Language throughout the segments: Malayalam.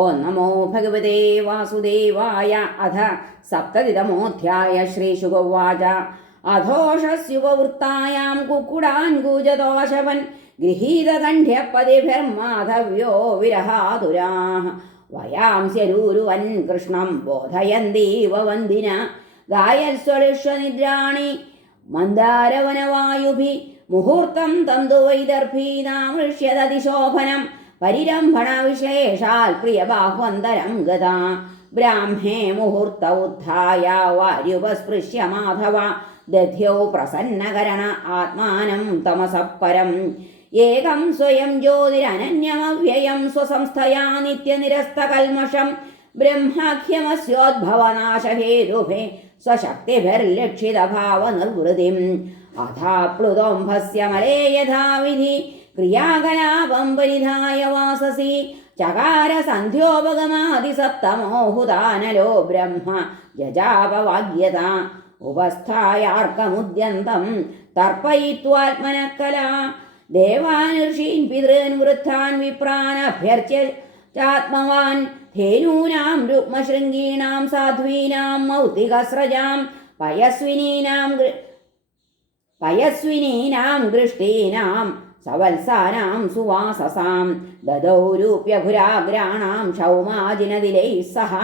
ഓം നമോ ഭഗവതേ വാസുദേവായ അധ സപ്തതിതമോധ്യായ ശ്രീശുഗോവാച അധോഷസ്യുപവൃത്തായാം കുക്കുടാൻ കൂജദോഷവൻ ഗൃഹീതകണ്ഠ്യപതിഭിർമാധവ്യോ വിരഹാതുരാः വയാംസ്യരൂരുവൻ കൃഷ്ണം ബോധയന്തീവ വന്ദിന. ഗായസ്വളിഷ്വനിദ്രാണി മന്ദാരവനവായുഭി. മുഹൂർത്തം തന്തുവൈദർഭീനാമൃഷ്യതതിശോഭനം പരിരംഭണ വിശ്ലേഷാൽ പ്രിയബാഹ്വന്തരം ഗതാ. ബ്രാഹ്മേ മുഹൂർത്ത ഉദ്ധായ വാര്യുപസ്പൃശ്യ മാധവ ദധ്യൗ പ്രസന്നകരണ ആത്മാനം തമസപ്പരം. ഏകം സ്വയം ജ്യോതിരനന്യമവ്യയം സ്വസംസ്ഥയാ നിത്യനിരസ്തകൽമഷം. ബ്രഹ്മാഖ്യമസ്യോദ്ഭവനാശഹേതുഭേ സ്വശക്തിഭിർലക്ഷിതഭാവനിർവൃതിം. അഥാപ്ലുതോംഭസ്യ മലേ യഥാവിധി ക്രിയാകലാപം പരിധായ വാസസി ചകാര സന്ധ്യോപഗമാതിസപ്തമോഹുദാനലോ ബ്രഹ്മ ജജാപവാഗ്യത. ഉപസ്ഥായാർക്കമുദ്യന്തം തർപ്പയിത്വാത്മനക്കല. ദേവാനുഷീൻ പിതൃൻ വൃദ്ധാൻ വിപ്രാൻ അഭ്യർച്യ ചാത്മവാൻ ധേനൂനാം രുക്മശൃംഗീണാം സാധ്വീനാം മൗതികസ്രജാം. പയസ്വിനീനാം പയസ്വിനീനാം ഗൃഷ്ടീനാം സവത്സാനാം സുവാസസാം. ദദൗരൂപ്യഭുരാഗ്രാണാം ക്ഷൗമാജിനതിലൈ സഹ.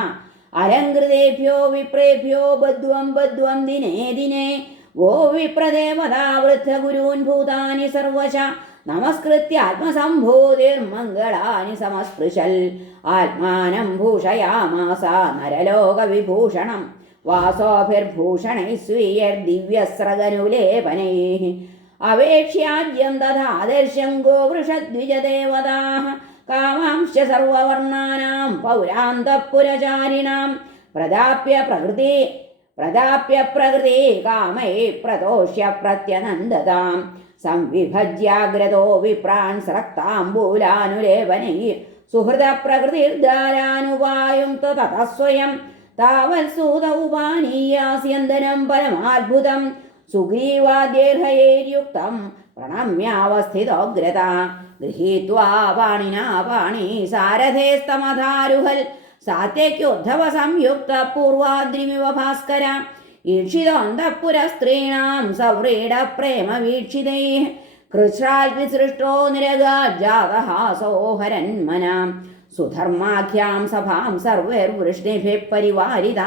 അലങ്കൃതേഭ്യോ വിപ്രേഭ്യോ ബദ്ധ്വം ബദ്ധ്വം ദിനേ ദിനേ. ഗോവിപ്രദേവതാ വൃദ്ധഗുരൂൻ ഭൂതാനി സർവശ. നമസ്കൃത്യ ആത്മസംഭൂതിർമംഗളാനി സമസ്പൃശൽ. ആത്മാനം ഭൂഷയാമാസ നരലോകവിഭൂഷണം. വാസോഭിർഭൂഷണൈ സ്വീയർദിവ്യസ്രഗനുലേപനൈः അവേക്ഷ്യാദ്യം തഥാദർശം ഗോവൃഷദ്വിജദേവതാः. കാമാംശ്ച സർവവർണാനാം പൗരാന്തപുരചാരിണാം. പ്രദാപ്യ പ്രകൃതി പ്രദാപ്യ പ്രകൃതി കാമൈ പ്രതോഷ്യ പ്രത്യനന്ദതാം സംവിഭജ്യാഗ്രതോ വിപ്രാൻ സ്രക്താംബൂലാനുലേപനൈ സുഹൃത പ്രകൃതിർദ്ധാരാനുപായും തതഃ സ്വയം താവത്സൂത ഉപാനീയാസ്യന്തനം പരമാത്ഭുതം. സുഗ്രീവാദ്യേർഹയേര്യുക്തം പ്രണമ്യാവസ്ഥിതോഗ്രത. ഗൃഹീത്വാ പാണിനാ പാണി സാരഥേസ്തമധാരുഹൽ. സാത്യക്യോദ്ധവ സംയുക്ത പൂർവാദ്രിമിവ ഭാസ്കര. ഈക്ഷിതോന്തപുരസ്ത്രീണാം സവ്രീഡ പ്രേമ വീക്ഷിതൈ കൃഷ്ണാൽവിസൃഷ്ടോ നിരഗാജാതഹാസോഹരന്മനാം സുധർമാഖ്യാം സഭാം സർവൈർവൃഷ്ണിഭിഃ പരിവാരിത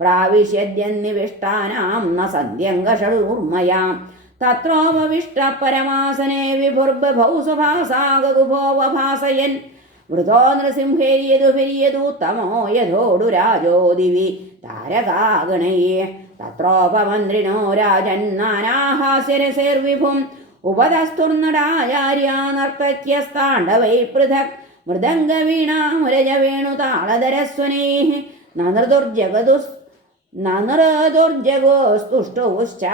പ്രാവിശ്യദ്യന്നിവിഷ്ടാനാം ന സന്ധ്യങ്കഷൂർമയാം തത്രോപവിഷ്ട പരമാസനെ വിഭുർബഭൗ സുഭാസാഗുഭോവഭാസയൻ വൃതോ നൃസിംഹേ തമോ യഥോടു രാജോ ദിവി. താരകാഗണയേ. തത്രോപമന്ത്രിണോ രാജൻ നാനാഹാസ്യരസേർവിഭും. ഉപതസ്തുർനടാചാര്യാ നർത്തക്യസ്താണ്ഡവൈ പൃഥക്. മൃദംഗവീണാമുരജവേണു മൃദംഗവീണാമുരജവേണുതാളധരസ്വനൈः നനൃദുർജഗതുസ് നനൃദുർജഗോസ്തുഷ്ടൗശ്ച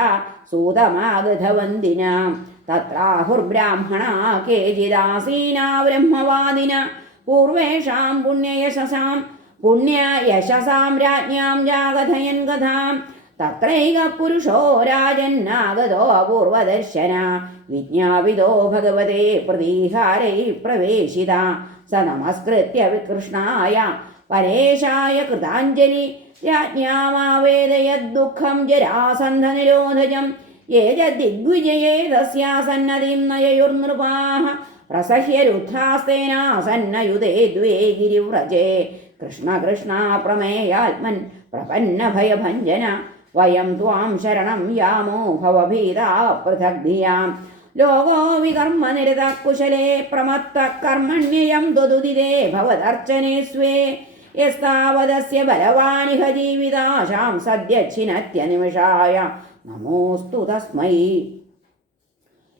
സൂതമാഗധവന്ദിനാം തത്രാഹുർബ്രാഹ്മണാ കേചിദാസീന ബ്രഹ്മവാദിന പൂർവേഷാം പുണ്യയശസാം പുണ്യയശസാം രാജ്ഞാം ജാഗധയൻ കഥാം തത്രൈക പുരുഷോ രാജന്നാഗതോ അപൂർവദർശന. വിജ്ഞാപിതോ ഭഗവതേ പ്രതീഹാരൈ പ്രവേശിത. സ നമസ്കൃത്യ വികൃഷ്ണായ പരേശായ കൃതാഞ്ജലി. രാജ്ഞാമാവേദയദ്ദുഃഖം ജരാസന്ധനിരോധജം ഏജദിഗ്വിജയേ തസ്യാസന്നതിം നയയുർനൃപാഹ. പ്രസഹ്യ രുദ്ധാസ്തേനാസന്നയുതേ ദ്വേ ഗിരിവ്രജേ. കൃഷ്ണ കൃഷ്ണ പ്രമേയാത്മൻ പ്രപന്ന ഭയഭഞ്ജന വയം ത്വാം ശരണം യാമോ ഭവഭീതാ പൃഥഗ്ധിയാം. ലോകോ വികർമ്മ നിരത കുശലേ പ്രമത്ത കർമ്മണ്യയം ത്വതുദിതേ ഭവദർച്ചനേ സ്വേ. യസ്താവതസ്യ ബലവാനിഹ ജീവിതാശാം സദ്യച്ഛിനത്യനിമിഷായ നമോസ്തു തസ്മൈ.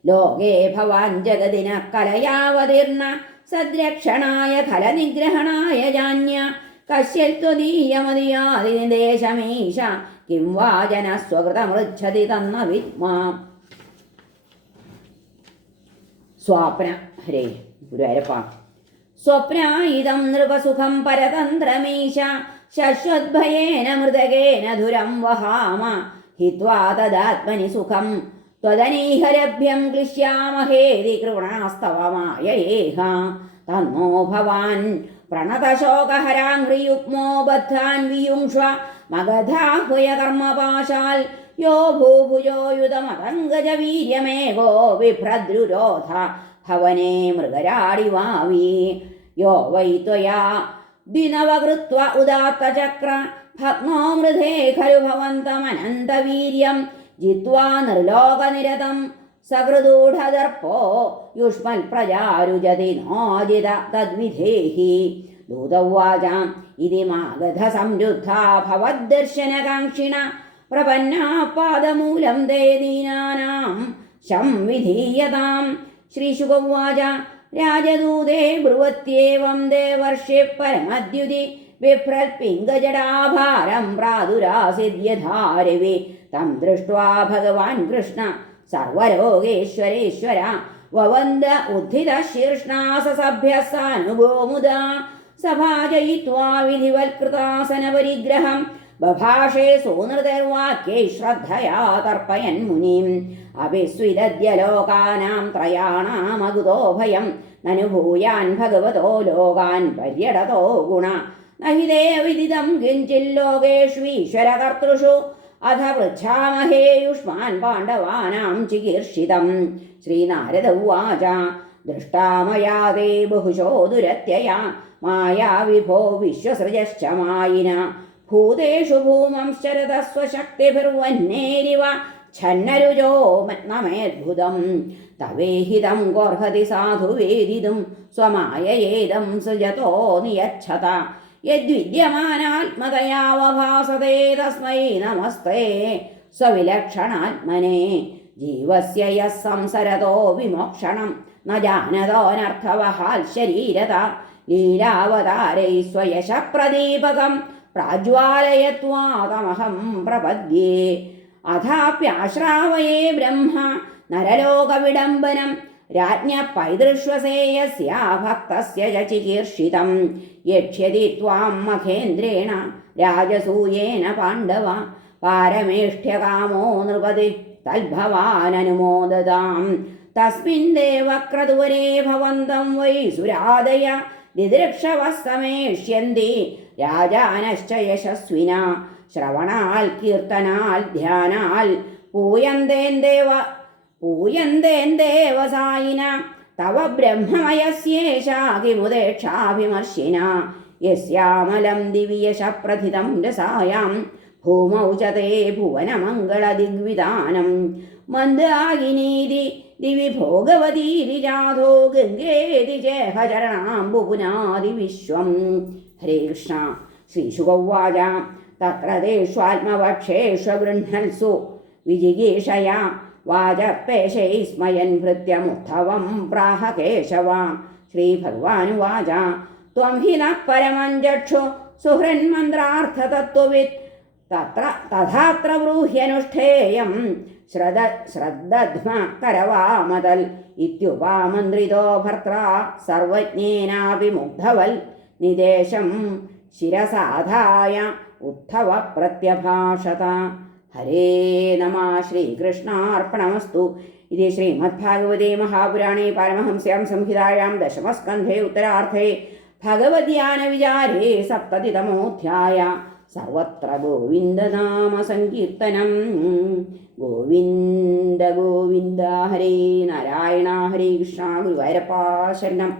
ലോകേ ഭവാൻ ജഗതിന കലയാവതീർണ. സദ്രക്ഷണായ ഫലനിഗ്രഹണായ ജാന്യ. കശ്യൽ കിം വാചന സ്വകൃതമൃച്ഛതി തന്ന വിദ്മാ. സ്വാപ്ന. ഹരേ. ഗുരുവായൂരപ്പ. സ്വപ്നായിതം നൃപസുഖം പരതന്ത്രമീശ ശശ്വദ്ഭയേന മൃതകേന ധുരം വഹാമ ഹിത്വാ തദാത്മനി സുഖം त्वदनीहरभ्यं क्लिश्यामहेति कृणास्तवमाययेह तन्नो भवान् പ്രണതശോകഹരാംഘ്രിയുഗ്മോ ബദ്ധാൻ വിയുങ്ഷ്വ മഗധാഹ്വയ കർമ്മപാശാൽ യോ ഭൂഭുജോയുധമതങ്കജ വീര്യമേകോ ഭവനെ മൃഗരാടിവാവി യോ വൈ ത്വയാ ദിനവകൃത്വ ഉദാത്തചക്ര ഭഗ്നോ മൃധേ ഖലു ഭവന്തമനന്തവീര്യം ജിത്വാ നിർലോകനിരതം സഹൃദൂഢദർപ്പോ യുഷ്മൽ പ്രജാരുജതി നോജിത തദ്വിധേഹി ദൂതവാചാം ഇതി മാഗധ സംരുദ്ധാ ഭവദ്ദർശനകാംക്ഷിണ പ്രപന്നാ പാദമൂലം തേ ദീനാനാം ശം വിധീയതാം ശ്രീശുകൗവാച രാജദൂതേ ബ്രുവത്യേവം ദേവർഷി പരമദ്യുതി പ്രാദുരാസിദ്യധാരവി തം ദൃഷ്ട്വാ ഭഗവാൻ കൃഷ്ണ സർവലോകേശ്വരേശ്വര വവന്ദ ഉദ്ധിത ശീർഷ്ണാസഭ്യ സാനുഗോമുദ. സഭാജയിത്വാ വിധിവൽകൃതാസന പരിഗ്രഹം ബഭാഷേ സൂനൃതിർവാക്യൈ ശ്രദ്ധയാ തർപ്പയൻ മുനിം. അഭിസ്വിദ്യ ലോകാനാം ത്രയാണാമകുതോ ഭയം നനു ഭഗവതോ ലോകാൻ പര്യടതോ ഗുണ. നഹി വിദിതം കിഞ്ചില്ലോകേഷ്വീശ്വരകർത്തൃഷു അധ പൃച്ഛാമഹേ യുഷ്മാൻ പാണ്ഡവാനാം ചികീർഷിതം. ശ്രീനാരദ ഉവാച. ദൃഷ്ടാമയാ തേ ബഹുശോ ദുരത്യയാ. മായാ വിഭോ വിശ്വസൃജശ്ച മായിന. ഭൂതേഷു ഭൂമംശ്ചരത സ്വശക്തിഭിർവന്നേരിവ ഛന്നരുജോ നമേദ്ഭുതം തവേഹിതം ഗോർഹതി സാധു വേദിതും സ്വമായയേദം സൃജതോ നിയച്ഛത. യദ്വിദ്യമാനാത്മതയാവഭാസതേ തസ്മൈ നമസ്തേ സ്വവിലക്ഷണാത്മനെ. ജീവസ്യ യः സംസരതോ വിമോക്ഷണം. ന ജാനതോനർത്ഥവഹാൽ ശരീരത. ലീലാവതാരൈ സ്വയശ പ്രദീപകം പ്രാജ്വാലയത്വാതമഹം പ്രപദ്യേ. അഥാപ്യാശ്രാവയേ ബ്രഹ്മ നരലോകവിഡംബനം രാജ്ഞ പൈതൃഷ്വസേയസ്യാ ഭക്തസ്യ യക്ഷ്യതി ത്വാം മഖേന്ദ്രേണ രാജസൂയേന പാണ്ഡവ പാരമേഷ്ഠ്യകാമോ നൃപതി തൽഭവാനനുമോദതാം. തസ്മിൻ ദേവക്രതുവരേ ഭവന്തം വൈ സുരാദയ ദിദൃക്ഷവः സമേഷ്യന്തി രാജാനശ്ച യശസ്വിന ശ്രവണാൽ കീർത്തനാൽ ധ്യാനാൽ പൂയന്തേന്ദേവ പൂയന്തേന്ദേവസായിന തവ ബ്രഹ്മമയസ്യേഷാ കിമുദേക്ഷാഭിമർശിന യസ്യാമലം ദിവ്യശപ്രഥിതം രസായാം ഭൂമൗ ച തേ ഭുവനമംഗളദിഗ്വിധാനം മന്ദാകിനീതി दिवि भोगवदी जाधो गंगे भोगवतीरिजाधो गङ्गेति चरणम्बुपुनादिविश्वं हरे कृष्ण। श्रीशुकौवाच तत्र तेष्वात्मवक्षेष्वगृह्णन्सु विजिगीषया वाजपेशैः स्मयन् भृत्यमुत्थवं प्राह केशवा श्रीभगवानुवाच। त्वं हि नः परमञ्जक्षु सुहृन्मन्त्रार्थतत्त्ववित्। तत्र तथात्र ब्रूह्यनुष्ठेयम्। ശ്രദ്ധ ശ്രദ്ധധ്മ കരവാമതൽ ഇത്യുപാമന്ത്രിതോ ഭർത്ര സർവജ്ഞേനാപി മുഗ്ധവൽ നിദേശം ശിരസാധായ ഉദ്ധവ പ്രത്യഭാഷത ഹരേ നമ ശ്രീകൃഷ്ണാർപ്പണമസ്തു. ഇത് ശ്രീമദ്ഭാഗവതേ മഹാപുരാണേ പാരമഹംസ്യാം സംഹിതായാം ദശമസ്കന്ധേ ഉത്തരാർത്ഥേ. ഭഗവദ്യാനവിചാരേ സപ്തതിതമോധ്യായ. സർവത്ര ഗോവിന്ദനാമ സങ്കീർത്തനം ഗോവിന്ദ ഗോവിന്ദ ഹരേ നാരായണ ഹരേ കൃഷ്ണ ഗുരുവായൂരപ്പാ ശരണം.